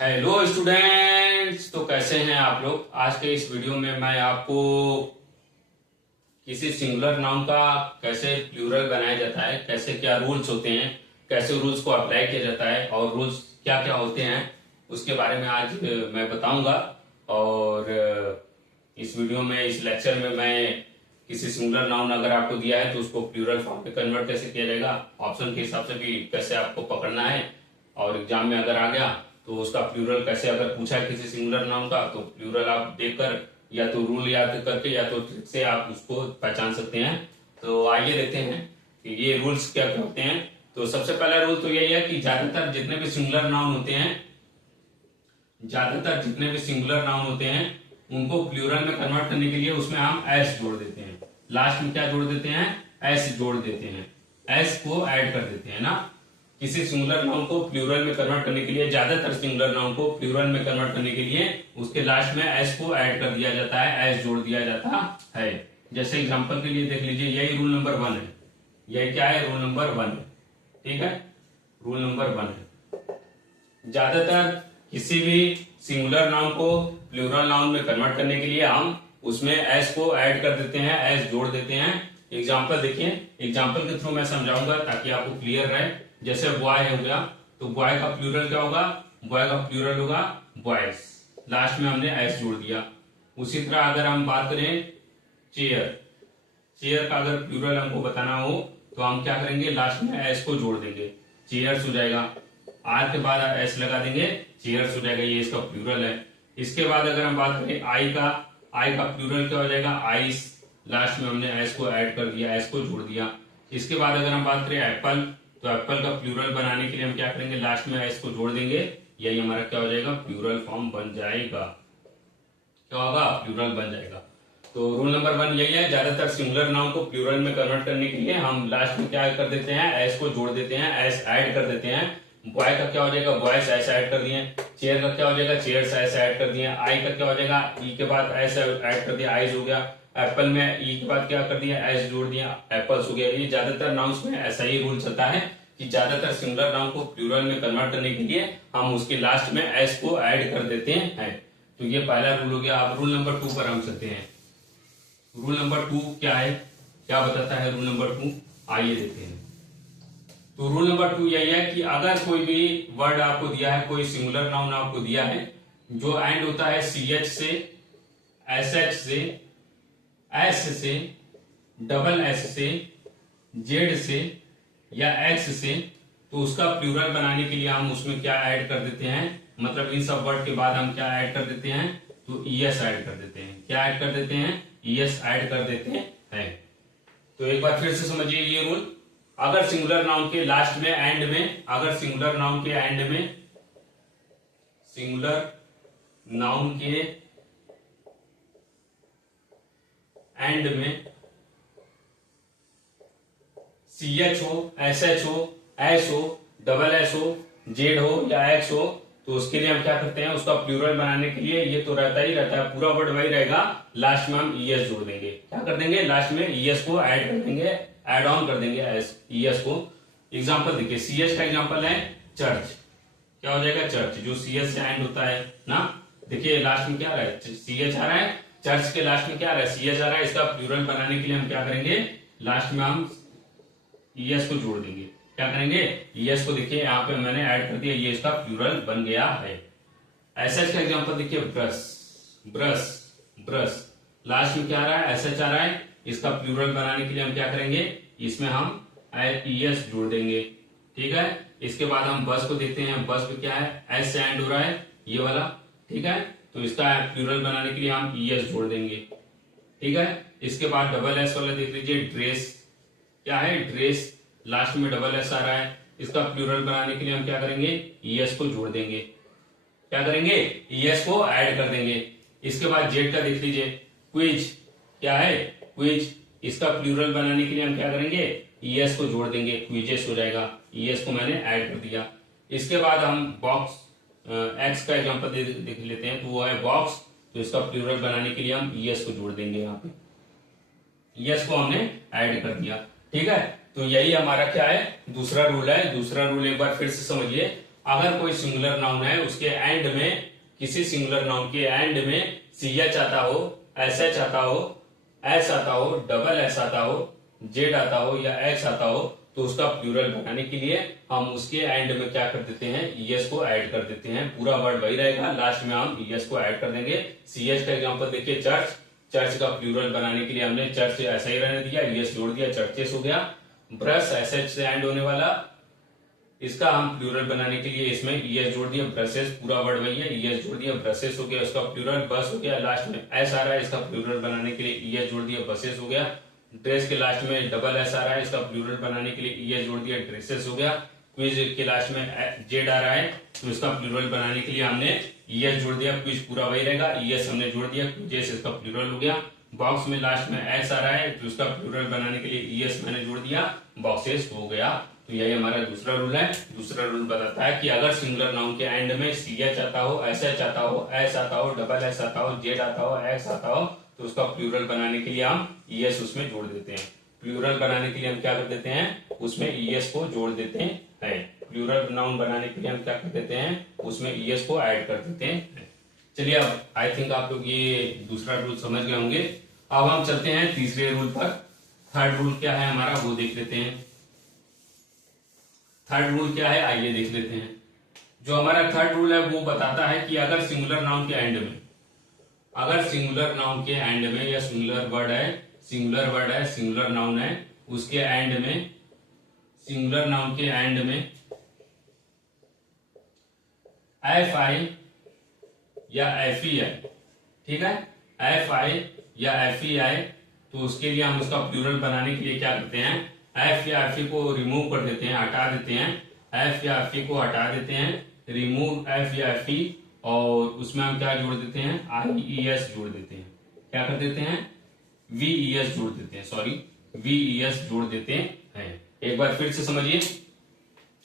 Hello students, तो कैसे हैं आप लोग। आज के इस वीडियो में मैं आपको किसी सिंगुलर नाउन का कैसे प्लूरल बनाया जाता है, कैसे क्या रूल्स होते हैं, कैसे रूल्स को अप्लाई किया जाता है और रूल्स क्या क्या होते हैं उसके बारे में आज मैं बताऊंगा। और इस वीडियो में, इस लेक्चर में मैं किसी सिंगुलर नाउन अगर आपको दिया है तो उसको प्लूरल फॉर्म में कन्वर्ट कैसे किया जाएगा, ऑप्शन के हिसाब से भी कैसे आपको पकड़ना है, और एग्जाम में अगर आ गया तो उसका प्लूरल कैसे, अगर पूछा है किसी सिंगुलर नाउन का तो प्लूरल आप देखकर या तो रूल याद करके या तो ट्रिक से आप उसको पहचान सकते हैं। तो आइए देखते हैं कि ये रूल्स क्या क्या होते हैं। तो सबसे पहला रूल तो यही है कि ज्यादातर जितने भी सिंगुलर नाउन होते हैं, ज्यादातर जितने भी सिंगुलर नाउन होते हैं उनको प्लूरल में कन्वर्ट करने के लिए उसमें हम एस जोड़ देते हैं। लास्ट में क्या जोड़ देते हैं? एस जोड़ देते हैं, एस को ऐड कर देते हैं ना। किसी सिंगुलर नाउन को प्लूरल में कन्वर्ट करने के लिए, ज्यादातर सिंगुलर नाउन को प्लूरल में कन्वर्ट करने के लिए उसके लास्ट में एस को ऐड कर दिया जाता है, एस जोड़ दिया जाता है। जैसे एग्जांपल के लिए देख लीजिए, यही रूल नंबर 1 है। यही क्या है? रूल नंबर 1 है। ठीक है, रूल नंबर 1 है। ज्यादातर किसी भी सिंगुलर नाउन को प्लूरल नाउन में कन्वर्ट करने के लिए हम उसमें एस को ऐड कर देते हैं, एस जोड़ देते हैं। एग्जांपल देखिए, एग्जांपल के थ्रू मैं समझाऊंगा ताकि आपको क्लियर रहे। जैसे बॉय हो गया तो बॉय का प्लूरल क्या होगा? बॉय का प्लूरल होगा बॉयज, लास्ट में हमने एस जोड़ दिया। उसी तरह अगर हम बात करें चेयर, चेयर का अगर प्लूरल हमको बताना हो तो हम क्या करेंगे? लास्ट में एस को जोड़ देंगे, चेयर्स हो जाएगा। आर के बाद एस लगा देंगे, चेयर्स हो जाएगा, ये इसका प्लूरल है। इसके बाद अगर हम बात करें आई का, आई का प्लूरल क्या हो जाएगा? आइस, लास्ट में हमने एस को ऐड कर दिया, एस को जोड़ दिया। इसके बाद अगर हम बात करें एप्पल, तो एप्पल का प्लूरल बनाने के लिए हम क्या करेंगे? लास्ट में एस को जोड़ देंगे, यही हमारा क्या हो जाएगा? प्लूरल फॉर्म बन जाएगा। क्या होगा? प्लूरल बन जाएगा। तो रूल नंबर 1 यही है, ज्यादातर सिंगुलर नाउन को प्लूरल में कन्वर्ट करने के लिए हम लास्ट में क्या कर देते हैं? एस को जोड़ देते हैं, एस ऐड कर देते हैं। बॉय का क्या हो जाएगा? बॉयज एस ऐड कर दिए। चेयर का क्या हो जाएगा? चेयर्स एस ऐड कर दिए। आई का क्या हो जाएगा? ई के बाद एस ऐड कर दिया, आईज हो गया। एप्पल में ई के बाद क्या कर दिया? एस जोड़ दिया, एप्पल्स हो गया। ये ज्यादातर नाउन्स में ऐसा ही रूल चलता है कि ज्यादातर सिंगुलर नाउन को प्लूरल में कन्वर्ट करने के लिए हम उसके लास्ट में एस को ऐड कर देते हैं। तो ये पहला रूल हो गया। अब रूल नंबर 2 पर हम चलते हैं। रूल नंबर 2 क्या है, क्या बताता है रूल नंबर 2? आइए देखते हैं। तो रूल नंबर 2 यही है कि अगर कोई भी वर्ड आपको दिया है, कोई सिंगुलर नाउन आपको दिया है जो एंड होता है CH से, SH से, S से, डबल S से, Z से या X से, तो उसका प्लूरल बनाने के लिए हम उसमें क्या ऐड कर देते हैं? मतलब इन सब वर्ड के बाद हम क्या ऐड कर देते हैं? तो ES ऐड कर देते हैं। क्या ऐड कर देते हैं? ES ऐड कर देते हैं। तो एक बार फिर से समझिए ये रूल। अगर सिंगुलर नाउन के लास्ट में, एंड में, अगर सिंगुलर नाउन के एंड में, सिंगुलर नाउन के एंड में CH हो, SH हो, S हो, डबल S हो, Z हो या X हो, तो उसके लिए हम क्या करते हैं? उसका प्लूरल बनाने के लिए, ये तो रहता ही रहता है, पूरा वर्ड वही रहेगा, लास्ट में हम ES जोड़ देंगे। क्या कर देंगे? लास्ट में ES को ऐड कर देंगे, ऐड ऑन कर देंगे ES को। एग्जांपल देखिए, CH का एग्जांपल है चर्च। क्या हो जाएगा? चर्च, जो CH से एंड होता है ना। देखिए लास्ट में क्या आ रहा है? CH आ रहा है। चर्च के लास्ट में क्या आ रहा है? CH आ रहा है। इसका प्लूरल बनाने के लिए हम क्या करेंगे? लास्ट में हम ES को जोड़ देंगे। क्या करेंगे? ES को देखिए यहाँ पे मैंने ऐड कर दिया, ये इसका प्लूरल बन गया है। SH का एग्जांपल देखिए, ब्रश, ब्रश, ब्रश, लास्ट में क्या आ रहा है? SH आ रहा है। इसका प्लूरल बनाने के लिए हम क्या करेंगे? इसमें हम ES जोड़ देंगे। ठीक है। इसके बाद हम बस को देखते हैं। बस में क्या है? S से एंड हो रहा है, ये वाला। ठीक है, तो इसका प्लूरल बनाने के लिए हम ES जोड़ देंगे। ठीक है। इसके बाद डबल S वाला देख लीजिए, ड्रेस। क्या है? ड्रेस, लास्ट में डबल S आ रहा है। इसका प्लूरल बनाने के लिए हम क्या करेंगे? ES को जोड़ देंगे। क्या करेंगे? ES को ऐड कर देंगे। इसके बाद Z का देख लीजिए, क्विज। क्या है? क्विज। इसका प्लूरल बनाने के लिए हम क्या करेंगे? ES को जोड़ देंगे, क्विजेस हो जाएगा। ES को मैंने ऐड कर दिया। इसके बाद हम बॉक्स, X का एग्जांपल देख लेते हैं, तो वो है बॉक्स। तो इसका प्लूरल बनाने के लिए हम ES को जोड़ देंगे। यहाँ पे ES को हमने ऐड कर दिया। ठीक है, तो यही हमारा क्या है? दूसरा रूल है। दूसरा रूल एक बार फिर से समझिए। अगर कोई सिंगुलर नाउन है उसके एंड में, किसी सिंगुलर नाउन के एंड में CH आता हो, SH आता हो, S आता हो, डबल S आता हो, Z आता हो या X आता हो, तो उसका प्लूरल बनाने के लिए हम उसके एंड में क्या कर देते हैं, ES को ऐड कर देते हैं। पूरा वर्ड वही रहेगा, लास्ट में हम ES को ऐड कर देंगे। CH का एग्जांपल देखिए, चर्च। चर्च का प्लूरल बनाने के लिए हमने चर्च ऐसा ही रहने दिया, ES जोड़ दिया, चर्चेस हो गया। ब्रश SH से एंड होने वाला, इसका हम प्लूरल बनाने के लिए इसमें ES जोड़ दिया, ब्रशेस। पूरा वर्ड वही है, ES जोड़ दिया, ब्रशेस हो गया, उसका प्लूरल बस हो गया। लास्ट में S आ रहा है, इसका प्लूरल बनाने के लिए ES जोड़ दिया, बसेस हो गया। ड्रेस के लास्ट में डबल S आ रहा है, इसका प्लूरल बनाने के लिए ES जोड़ दिया, ड्रेसेस हो गया। क्विज के लास्ट में Z आ रहा है, तो इसका प्लूरल बनाने के लिए हमने ES जोड़ दिया, क्विज पूरा वही रहेगा, ES हमने जोड़ दिया, क्विजेस इसका प्लूरल हो गया। बॉक्स में लास्ट में X आ रहा है, तो उसका प्लूरल बनाने के लिए ES मैंने जोड़ दिया, बॉक्सेस हो गया। तो यही हमारा दूसरा रूल है। दूसरा रूल बताता है कि अगर सिंगुलर नाउन के एंड में CH आता हो, SH आता हो, S आता हो, डबल S आता हो, Z आता हो, X आता हो, तो उसका प्लूरल बनाने के लिए हम ES उसमें जोड़ देते हैं। प्लूरल बनाने के लिए हम क्या कर देते हैं, उसमें ES को जोड़ देते हैं। प्लूरल नाउन बनाने के लिए हम क्या कर देते हैं, उसमें ES को ऐड कर देते हैं। चलिए, अब आई थिंक आप लोग ये दूसरा रूल समझ गए होंगे। अब हम चलते हैं तीसरे रूल पर। थर्ड रूल क्या है हमारा, वो देख लेते हैं। थर्ड रूल क्या है, आइए देख लेते हैं। जो हमारा थर्ड रूल है वो बताता है कि अगर सिंगुलर नाउन के एंड में, अगर सिंगुलर नाउन के एंड में, या सिंगुलर वर्ड है, सिंगुलर नाउन है, उसके एंड में, सिंगुलर नाउन के एंड में FI या FEI, ठीक है, FI या FEI, तो उसके लिए हम उसका प्लूरल बनाने के लिए क्या करते हैं, F या FE को रिमूव कर देते हैं, हटा देते हैं। F या FE को हटा देते हैं, रिमूव F या FE, और उसमें हम क्या जोड़ देते हैं, IES जोड़ देते हैं। क्या कर देते हैं, VES जोड़ देते हैं, सॉरी VES जोड़ देते हैं। एक बार फिर से समझिए,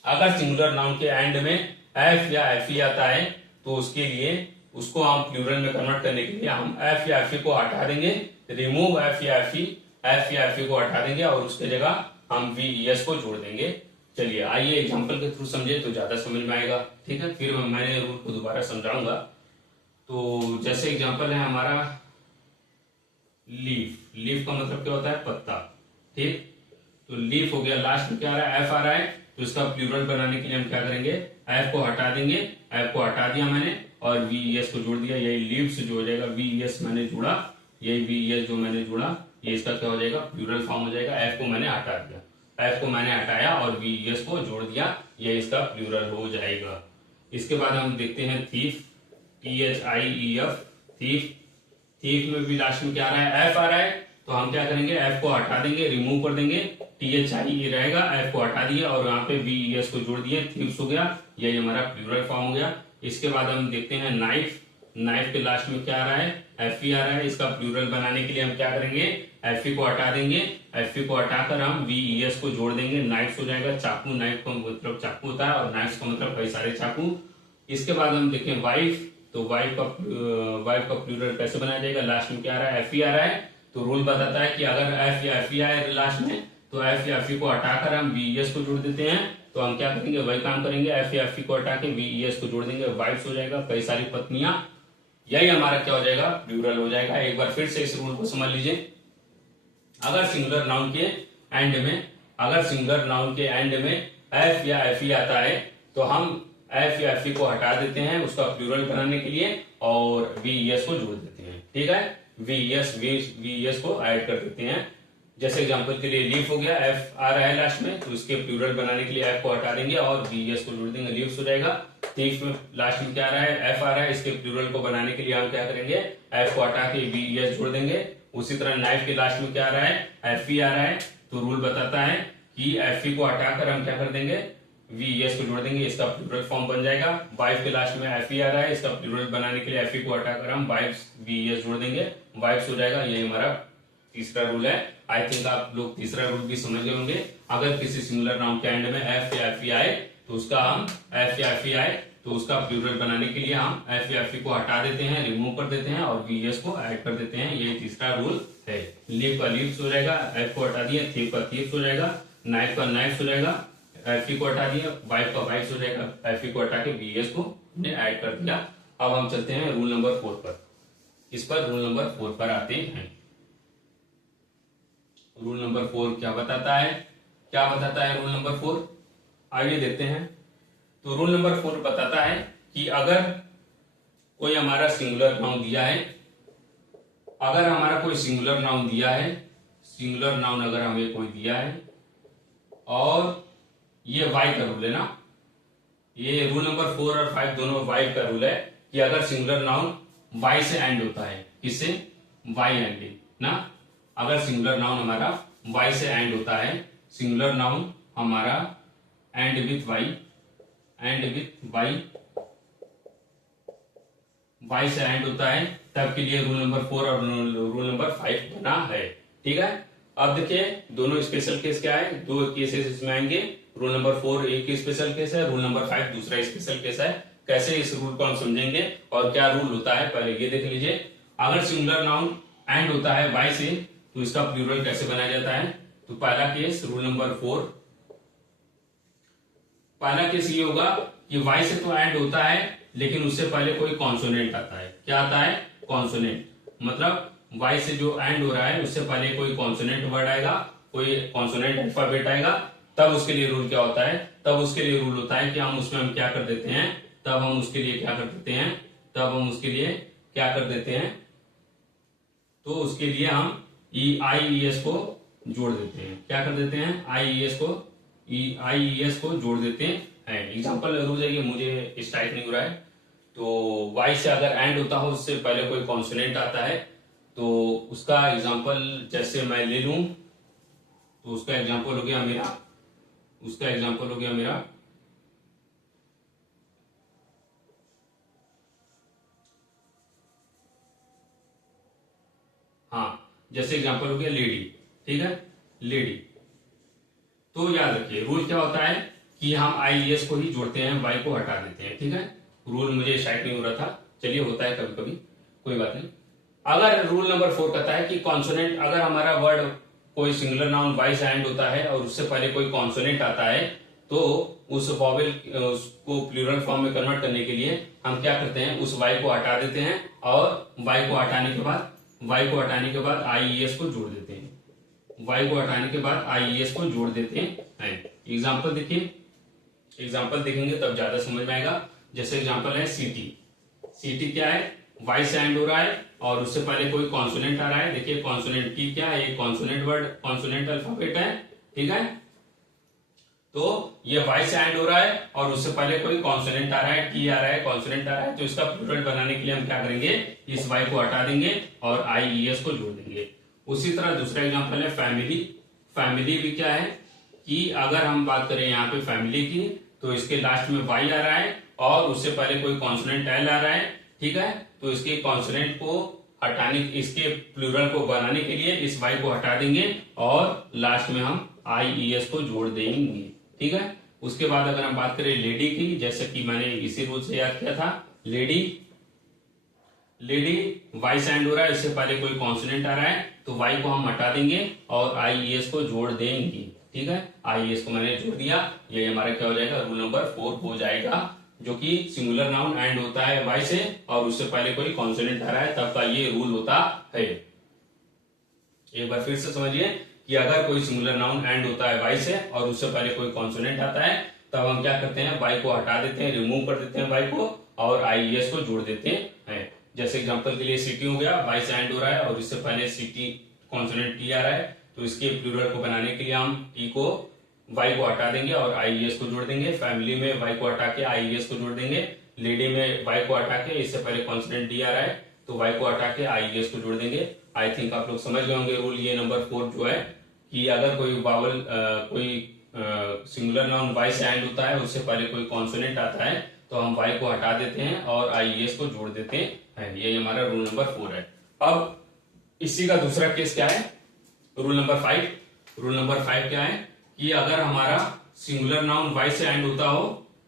अगर सिंगुलर नाउन के एंड में F या FE आता है, तो उसके लिए उसको हम प्लूरल में कन्वर्ट करने के लिए हम F या FE को हटा देंगे, रिमूव F या FE को हटा देंगे, और उसके जगह हम VES को जोड़ देंगे। चलिए, आइए एग्जांपल के थ्रू समझे तो ज्यादा समझ में आएगा, ठीक है। फिर मैंने रूल को दोबारा समझाऊंगा। तो जैसे एग्जांपल है हमारा लीफ। लीफ का मतलब क्या होता है, पत्ता, ठीक। तो लीफ हो गया, लास्ट में क्या आ रहा है, F आ रहा है, तो इसका प्लूरल बनाने के लिए हम क्या करेंगे, F को हटा देंगे, F को हटा दिया मैंने, और VES को जोड़ दिया, यही लीव्स जो हो जाएगा, VES मैंने जोड़ा, यही VES जो मैंने जोड़ा, ये इसका क्या हो जाएगा, प्लूरल फॉर्म हो जाएगा। F को मैंने हटा दिया, F को मैंने हटाया और VES को जोड़ दिया, ये इसका प्लूरल हो जाएगा। इसके बाद हम देखते हैं थीफ, THIEF, थीफ। थीफ में भी लास्ट में क्या आ रहा है, F आ रहा है, तो हम क्या करेंगे, F को हटा देंगे, रिमूव कर देंगे, THIE रहेगा, F को हटा दिया और यहाँ पे VES को जोड़ दिए, थीव्स हो गया, यही हमारा प्लूरल फॉर्म हो गया। इसके बाद हम देखते हैं नाइफ। नाइफ के लास्ट में क्या आ रहा है, FE आ रहा है, इसका प्लूरल बनाने के लिए हम क्या करेंगे, FE को हटा देंगे, FE को हटाकर हम VES को जोड़ देंगे, नाइफ्स हो जाएगा। चाकू, नाइफ का मतलब चाकू होता है, और नाइफ्स का मतलब कई सारे चाकू। इसके बाद हम देखें वाइफ, तो वाइफ का प्लूरल कैसे बनाया जाएगा, लास्ट में क्या आ रहा है, FE आ रहा है, तो रूल बताता है कि अगर F या FE आए लास्ट में, तो F या FE को हटाकर हम VES को जोड़ देते हैं। तो हम क्या करेंगे, वही काम करेंगे, F या FE को हटा के VES को जोड़ देंगे, वाइफ्स हो जाएगा, कई सारी पत्नियां, यही हमारा क्या हो जाएगा, प्लूरल हो जाएगा। एक बार फिर से इस रूल को समझ लीजिए। अगर सिंगुलर नाउन के एंड में, अगर सिंगुलर नाउन के एंड में F या FE आता है, तो हम F या FE को हटा देते हैं उसका प्लूरल बनाने के लिए, और VES को जोड़ देते हैं, ठीक है। VES को ऐड कर देते हैं। जैसे एग्जांपल के लिए लीफ हो गया, F आ रहा है लास्ट में, तो इसके प्लूरल बनाने के लिए F को हटा देंगे और VES को जोड़ देंगे, लीव्स हो जाएगा। थीफ में लास्ट में क्या आ रहा है, F आ रहा है, इसके प्लूरल को बनाने के लिए हम क्या करेंगे, F को हटा के VES जोड़ देंगे। उसी तरह नाइफ के लास्ट में क्या आ रहा है, FE आ रहा है, तो रूल बताता है कि FE को हटाकर हम क्या कर देंगे, VES को जोड़ देंगे, इसका प्लूरल फॉर्म बन जाएगा। वाइफ के लास्ट में FE आ रहा है, इसका प्लूरल बनाने के लिए FE को हटाकर हम वाइफ्स VES जोड़ देंगे, वाइफ्स हो जाएगा। यही हमारा तीसरा रूल है। आई थिंक आप लोग तीसरा रूल भी समझ गए होंगे। अगर किसी सिंगुलर नाउन के एंड में F या FE आए, तो उसका हम F या FE आए, तो उसका प्लूरल बनाने के लिए हम F या FE को हटा देते हैं, रिमूव कर देते हैं, और VES को ऐड कर देते हैं। ये तीसरा रूल है। लीफ का लीव्स हो जाएगा, F को हटा दिया, थीफ का थीव्स हो जाएगा, नाइफ का नाइफ्स हो जाएगा, एफ को हटा दिया, वाइफ का वाइफ हो जाएगा, एफ को हटा के बी एस को हमने ऐड कर दिया। अब हम चलते हैं रूल नंबर 4 पर। इस पर रूल नंबर 4 पर आते हैं। रूल नंबर 4 क्या बताता है? क्या बताता है रूल नंबर 4? आइए देखते हैं। तो रूल नंबर 4 बताता है कि अगर कोई हमारा सिंगुलर नाउन दिया है, अगर हमारा कोई सिंगुलर नाउन दिया है, सिंगुलर नाउन अगर हमें कोई दिया है, और ये वाई का रूल है ना, ये रूल नंबर 4 और 5 दोनों वाई का रूल है कि अगर सिंगुलर नाउन वाई से एंड होता है, किससे? वाई एंडिंग ना। अगर सिंगुलर नाउन हमारा वाई से एंड होता है, सिंगुलर नाउन हमारा end with Y, end with Y, Y से एंड होता है, तब के लिए रूल नंबर 4 और रूल नंबर 5 बना है। ठीक है। अब देखिए दोनों स्पेशल केस क्या है, दो केसेस इसमें आएंगे। रूल नंबर 4 एक स्पेशल केस है, रूल नंबर 5 दूसरा स्पेशल केस है। कैसे इस रूल को हम समझेंगे और क्या रूल होता है पहले ये देख लीजिए। अगर सिंगुलर नाउन एंड होता है वाई से, तो इसका प्लूरल कैसे बनाया जाता है? तो पहला केस रूल नंबर 4, पहला केस ये होगा कि वाई से तो एंड होता है, लेकिन उससे पहले कोई कॉन्सोनेंट आता है। क्या आता है? कॉन्सोनेंट। मतलब वाई से जो एंड हो रहा है उससे पहले कोई कॉन्सोनेंट वर्ड आएगा, कोई कॉन्सोनेंट अल्फाबेट आएगा, तब उसके लिए रूल क्या होता है? तब उसके लिए रूल होता है कि हम उसमें हम क्या कर देते हैं, तब हम उसके लिए क्या कर देते हैं, तब हम उसके लिए क्या कर देते हैं, तो उसके लिए हम IES को जोड़ देते हैं। क्या कर देते हैं? IES को जोड़ देते हैं। एग्जाम्पल हो जाएगी, मुझे स्ट्राइक नहीं हो रहा है। तो वाई से अगर एंड होता हो, उससे पहले कोई कॉन्सोनेंट आता है, तो उसका एग्जाम्पल जैसे मैं ले लूं, तो उसका एग्जाम्पल हो गया मेरा, उसका एग्जाम्पल हो गया मेरा हाँ, जैसे एग्जाम्पल हो गया लेडी। ठीक है, लेडी। तो याद रखिए रूल क्या होता है कि हम IES को ही जोड़ते हैं, वाई को हटा देते हैं। ठीक है, रूल मुझे शायद नहीं हो रहा था, चलिए होता है कभी कभी, कोई बात नहीं। अगर रूल नंबर 4 कहता है कि कॉन्सोनेंट, अगर हमारा वर्ड कोई सिंगुलर नाउन वाई से एंड होता है और उससे पहले कोई कॉन्सोनेंट आता है, तो उस वॉवेल उसको प्लूरल फॉर्म में कन्वर्ट करने के लिए हम क्या करते हैं, उस वाई को हटा देते हैं, और वाई को हटाने के बाद IES को जोड़ देते हैं। वाई को हटाने के बाद IES को जोड़ देते हैं। एग्जाम्पल देखिए, एग्जाम्पल देखेंगे तब ज्यादा समझ में आएगा। जैसे एग्जाम्पल है सिटी। सिटी क्या है? वाई से एंड हो रहा है और उससे पहले कोई कॉन्सोनेंट आ रहा है। देखिए कॉन्सोनेंट की क्या है, कॉन्सोनेंट वर्ड, कॉन्सोनेंट अल्फाबेट है। ठीक है, तो ये वाई से एंड हो रहा है और उससे पहले कोई कॉन्सोनेंट आ रहा है, टी आ रहा है, कॉन्सोनेंट आ रहा है, तो इसका प्लूरल बनाने के लिए हम क्या करेंगे, इस वाई को हटा देंगे और IES को जोड़ देंगे। उसी तरह दूसरा एग्जांपल है फैमिली। फैमिली भी क्या है कि अगर हम बात करें यहाँ पे फैमिली की, तो इसके लास्ट में वाई आ रहा है और उससे पहले कोई कॉन्सोनेंट एल आ रहा है। ठीक है, तो इसके कॉन्सोनेंट को हटाने, इसके प्लूरल को बनाने के लिए इस वाई को हटा देंगे और लास्ट में हम IES को जोड़ देंगे। ठीक है, उसके बाद अगर हम बात करें लेडी की, जैसे कि मैंने इसी रूल से याद किया था, लेडी, लेडी वाई से एंड हो रहा है, इससे पहले कोई कॉन्सोनेंट आ रहा है, तो वाई को हम हटा देंगे और IES को जोड़ देंगे। ठीक है, IES को मैंने जोड़ दिया, ये हमारा क्या हो जाएगा, रूल नंबर 4 हो जाएगा, जो कि सिंगुलर नाउन एंड होता है वाई से और उससे पहले कोई कॉन्सोनेंट आ रहा है, तब का ये रूल होता है। एक बार फिर से समझिए कि अगर कोई सिंगुलर नाउन एंड होता है वाई से और उससे पहले कोई कॉन्सोनेंट आता है, तब हम क्या करते हैं, वाई को हटा देते हैं, रिमूव कर देते हैं वाई को और IES को जोड़ देते हैं। जैसे एग्जांपल के लिए सिटी हो गया, वाई से एंड हो रहा है और इससे पहले सिटी कॉन्सोनेंट टी आ रहा है, तो इसके प्लूरल को बनाने के लिए हम टी को, वाई को हटा देंगे और IES को जोड़ देंगे। फैमिली में वाई को हटा के IES को जोड़ देंगे। लेडी में वाई को हटा के, इससे पहले कॉन्सोनेंट डी आ रहा है, तो वाई को हटा के IES को जोड़ देंगे। आई थिंक आप लोग समझ गए होंगे रूल ये नंबर 4 जो है कि अगर कोई वावल कोई सिंगुलर नाउन वाई से एंड होता है, उससे पहले कोई कॉन्सोनेंट आता है, तो हम वाई को हटा देते हैं और IES को जोड़ देते हैं। ये हमारा रूल नंबर 4 है। अब इसी का दूसरा केस क्या है, रूल नंबर 5। रूल नंबर 5 क्या है कि अगर हमारा सिंगुलर नाउन वाई से एंड होता हो,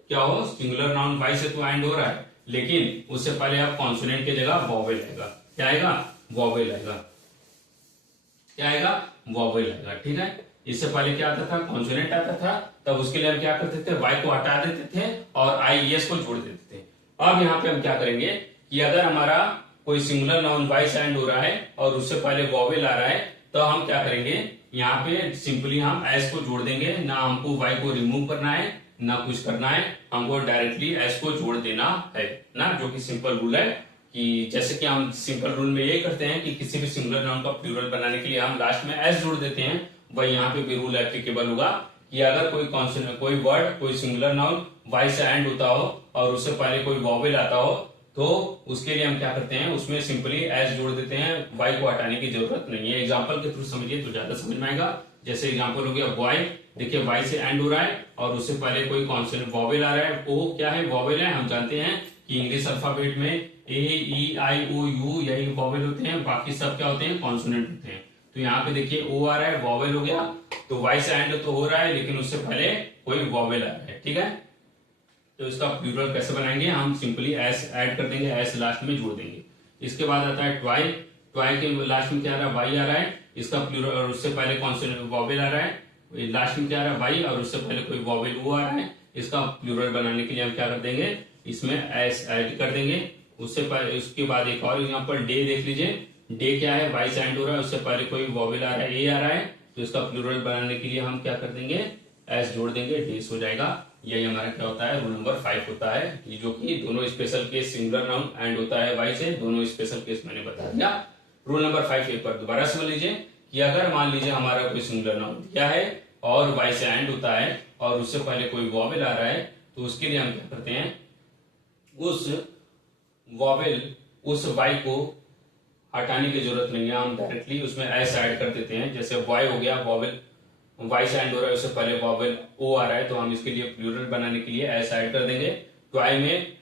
क्या हो, सिंगुलर नाउन वाई से तो एंड हो रहा है, लेकिन उससे पहले आप कॉन्सोनेंट की जगह वॉवेल आएगा। क्या आएगा, वॉवेल आएगा। क्या आएगा, वॉवेल आएगा। ठीक है, इससे पहले क्या आता था, कॉन्सोनेंट आता था, तब उसके लिए हम क्या करते थे, वाई को हटा देते थे और आईईएस को जोड़ देते थे। अब यहाँ पे हम क्या करेंगे कि अगर हमारा कोई सिंगुलर नाउन वाई से एंड हो रहा है और उससे पहले वॉवेल आ रहा है, तो हम क्या करेंगे, यहाँ पे सिंपली हम एस को जोड़ देंगे। ना हमको वाई को रिमूव करना है ना कुछ करना है, हमको डायरेक्टली एस को जोड़ देना है ना, जो कि सिंपल रूल है। कि जैसे कि हम सिंपल रूल में यही करते हैं कि किसी भी सिंगुलर नाउन का प्लूरल बनाने के लिए हम लास्ट में एस जोड़ देते हैं, वही यहाँ पे भी रूल एप्लीकेबल होगा कि अगर कोई कॉन्सोनेंट, कोई वर्ड, कोई सिंगुलर नाउन वाई से एंड होता हो और उससे पहले कोई वॉवेल आता हो, तो उसके लिए हम क्या करते हैं, उसमें सिंपली एस जोड़ देते हैं, वाई को हटाने की जरूरत नहीं है। एग्जांपल के थ्रू समझिए तो ज्यादा समझ में आएगा। जैसे एग्जांपल हो गया बॉय, देखिए वाई से एंड हो रहा है और उससे पहले कोई कॉन्सोनेंट वॉवेल आ रहा है। ओ क्या है, वॉवेल है। हम जानते हैं कि इंग्लिश अल्फाबेट में ए ई आई ओ यू यही वॉवेल होते हैं, बाकी सब क्या होते हैं, कॉन्सोनेंट होते हैं। तो यहाँ पे देखिए ओ आ रहा है, वॉवेल हो गया, तो वाई से एंड तो हो रहा है लेकिन उससे पहले कोई वॉवेल आ रहा है, ठीक है। तो इसका प्लूरल कैसे बनाएंगे, हम सिंपली एस ऐड कर देंगे, एस लास्ट में जोड़ देंगे। इसके बाद आता है ट्वाई, ट्वाई के लास्ट में क्या आ रहा है, वाई आ रहा है, इसका प्लूरल, और उससे पहले कौन वॉवेल आ रहा है, लास्ट में क्या आ रहा है, वाई, और उससे पहले कोई वॉवेल वो आ रहा है। इसका प्लूरल बनाने के लिए हम क्या कर देंगे, इसमें एस ऐड कर देंगे। उससे पहले, उसके बाद एक और एग्जांपल डे देख लीजिए। डे क्या है, वाई से एंड हो रहा है, उससे पहले कोई वॉवेल आ रहा है, ए आ रहा है, तो इसका प्लूरल बनाने के लिए हम क्या कर देंगे, एस जोड़ देंगे, डेस हो जाएगा। यही हमारा क्या होता है, रूल नंबर 5 होता है, ये जो कि दोनों special case singular noun and होता है वाई से, दोनों स्पेशल केस मैंने बता दिया। रूल नंबर 5 एक बार दोबारा समझ लीजिए कि अगर मान लीजिए हमारा कोई सिंगुलर नाउन दिया है और वाई से एंड होता है और उससे पहले कोई वॉवेल आ रहा है, तो उसके लिए हम क्या करते हैं, उस वॉवेल, उस वाई को हटाने की जरूरत नहीं है, हम डायरेक्टली उसमें एस ऐड कर देते हैं। जैसे वाई हो गया, वॉवेल वाई से एंड हो रहा है, उससे पहले वॉवेल ओ आ रहा है, तो हम इसके लिए प्लूरल बनाने के लिए एस ऐड कर देंगे। ट्वाई में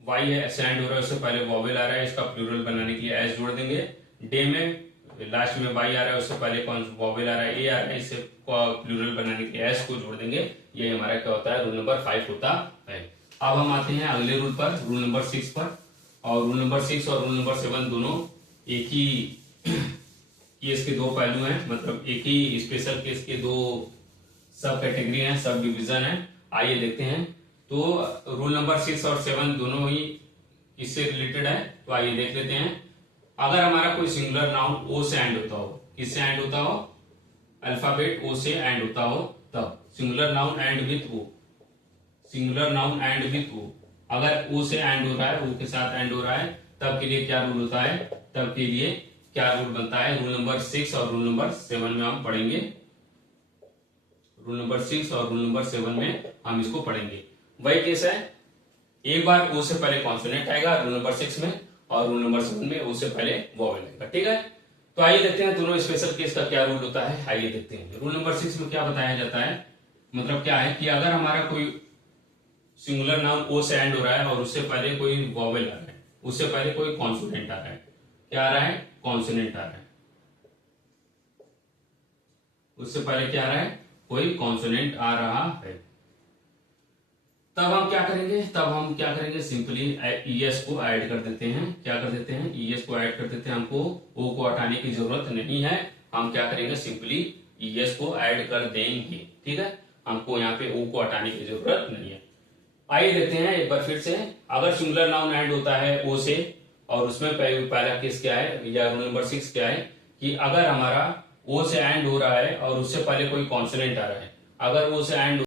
वाई है, से एंड हो रहा है, उससे पहले वॉवेल आ रहा है, इसका प्लूरल बनाने के लिए एस जोड़ देंगे। डे में लास्ट में वाई आ रहा है, उससे पहले कौन वॉवेल आ रहा है, ए आ रहा है, इससे प्लूरल बनाने के लिए एस को जोड़ देंगे। ये हमारा क्या होता है, रूल नंबर 5 होता है। अब हम आते हैं अगले रूल पर, रूल नंबर 6 पर। और रूल नंबर 6 और रूल नंबर 7 दोनों एक ही केस के दो पहलू हैं, मतलब एक ही स्पेशल केस के दो सब कैटेगरी हैं, सब डिवीजन है। आइए देखते हैं। तो रूल नंबर 6 और 7 दोनों ही इससे रिलेटेड है, तो आइए देख लेते हैं। अगर हमारा कोई सिंगुलर नाउन ओ से एंड होता हो, किससे एंड होता हो, अल्फाबेट ओ से एंड होता हो, तब singular noun end with O, singular noun end with O, अगर ओ से एंड हो रहा है, ओ के साथ एंड हो रहा है, तब के लिए क्या रूल होता है, तब के लिए क्या रूल बनता है, रूल नंबर 6 और रूल नंबर 7 में हम पढ़ेंगे। रूल नंबर 6 और रूल नंबर 7 में हम इसको पढ़ेंगे। वही केस है, एक बार ओ से पहले कॉन्सोनेंट आएगा रूल नंबर 6 में, और रूल नंबर 7 में ओ से पहले वॉवेल आएगा, ठीक है। तो आइए देखते हैं दोनों स्पेशल केस का क्या रूल होता है, आइए देखते हैं। रूल नंबर 6 में क्या बताया जाता है, मतलब क्या है कि अगर हमारा कोई सिंगुलर नाउन ओ से एंड हो रहा है और उससे पहले कोई वॉवेल आ रहा है, उससे पहले कोई कॉन्सोनेंट आ रहा है, क्या आ रहा है, कॉन्सोनेंट आ रहा है, उससे पहले क्या आ रहा है, कोई कॉन्सोनेंट आ रहा है, तब हम क्या करेंगे, तब हम क्या करेंगे, सिंपली ईएस को ऐड कर देते हैं। क्या कर देते हैं, ईएस को ऐड कर देते हैं। हमको ओ को हटाने की जरूरत नहीं है, हम क्या करेंगे, सिंपली ईएस को ऐड कर देंगे, ठीक है। हमको यहाँ पे ओ को हटाने की जरूरत नहीं है। आइए देखते हैं एक बार फिर से। अगर सिंगुलर नाउन एंड होता है ओ से, और उसमें पहला केस क्या है, या रूल नंबर 6 क्या है कि अगर हमारा ओ से एंड हो रहा है और उससे पहले कोई कॉन्सोनेंट आ रहा है, अगर ओ से एंड